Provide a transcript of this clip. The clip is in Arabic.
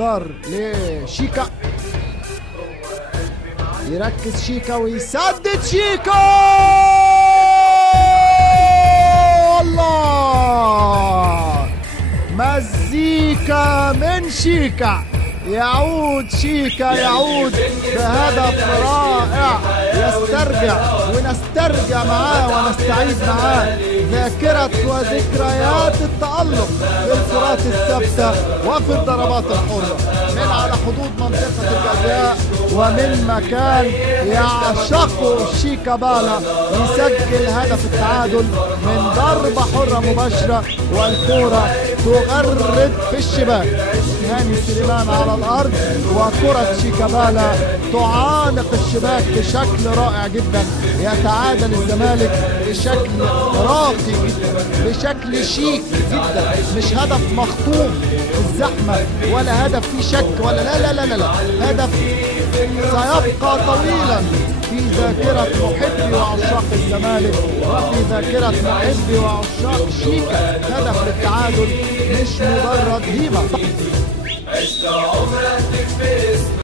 انذار لشيكا، يركز شيكا ويسدد شيكا. الله، مزيكا من شيكا، يعود شيكا، يعود بهدف رائع يسترجع ونسترجع معاه ونستعيد معاه ذاكرة وذكريات التألق في الكرات الثابتة وفي الضربات الحرة من على حدود منطقة الجزاء ومن مكان يعشقه شيكابالا، يسجل هدف التعادل من ضربة حرة مباشرة والكرة تغرد في الشباك. هاني سليمان على الأرض وكرة شيكابالا تعانق الشباك بشكل رائع جدا. يتعادل الزمالك بشكل راقي جدا، بشكل شيك جدا، مش هدف مخطوف في الزحمة ولا هدف فيه شك ولا لا لا لا لا، هدف سيبقى طويلا في ذاكرة محبي وعشاق الزمالك وفي ذاكرة محبي وعشاق شيكا. هدف للتعادل مش مجرد هيبة.